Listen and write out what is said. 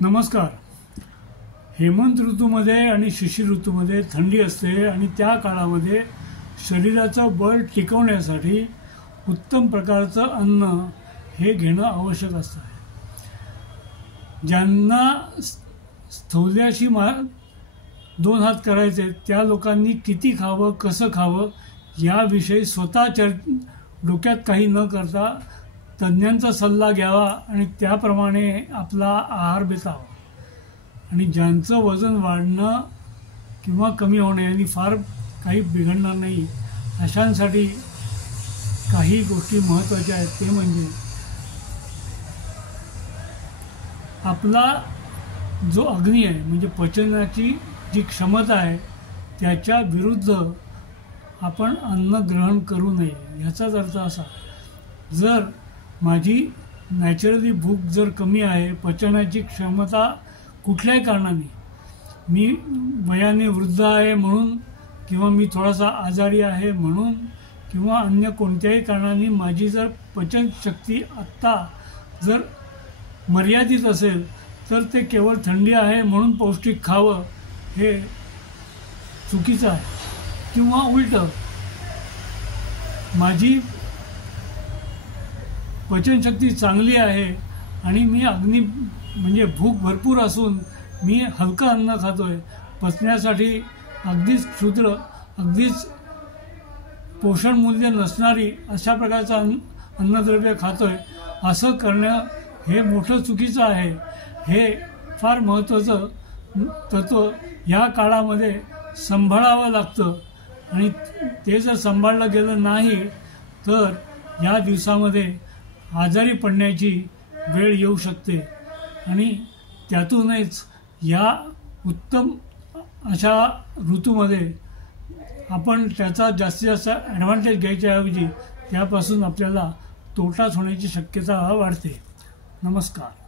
नमस्कार। हेमंत ऋतूमध्ये आणि शिशिर ऋतूमध्ये थंडी असते आणि त्या काळामध्ये शरीराचं बळ टिकवण्यासाठी उत्तम प्रकारचं अन्न हे घेणं आवश्यक असतं। ज्यांना स्थौल्याशी दोन हात करायचे त्या लोकांनी किती खावं कसं खावं याविषयी स्वतः डोक्यात काही न करता तज्ज्ञांचा सल्ला घ्यावा आणि त्याप्रमाणे आपला आहार बेतावा। आणि ज्यांचं वजन वाढणं किंवा कमी होणे यांनी फार काही बिघडणार नाही अशांसाठी काही गोष्टी महत्त्वाच्या आहेत। ते म्हणजे आपला जो अग्नी आहे म्हणजे पचनाची जी क्षमता आहे त्याच्या विरुद्ध आपण अन्न ग्रहण करू नये। याचाच अर्थ असा, जर माझी नॅचरली भूक जर कमी आहे, पचनाची क्षमता कुठल्याही कारणाने, मी वयाने वृद्ध आहे म्हणून किंवा मी थोडासा आजारी आहे म्हणून किंवा अन्य कोणत्याही कारणाने माझी जर पचनशक्ती आत्ता जर मर्यादित असेल तर ते केवळ थंडी आहे म्हणून पौष्टिक खावं हे चुकीचं आहे। किंवा उलटं, माझी पचनशक्ती चांगली आहे आणि मी अग्नी म्हणजे भूक भरपूर असून मी हलकं अन्न खातोय, पचण्यासाठी अगदीच क्षुद्र, अगदीच पोषण मूल्य नसणारी अशा प्रकारचं अन्नद्रव्य खातोय, असं करणं हे मोठं चुकीचं आहे। हे फार महत्त्वाचं तत्त्व या काळामध्ये सांभाळावं लागतं आणि ते जर सांभाळलं गेलं नाही तर या दिवसामध्ये आजारी पडण्याची वेळ येऊ शकते। आणि त्यातूनच या उत्तम अशा ऋतूमध्ये आपण त्याचा जास्तीत जास्त ॲडव्हान्टेज घ्यायच्याऐवजी त्यापासून आपल्याला तोटाच होण्याची शक्यता वाढते। नमस्कार।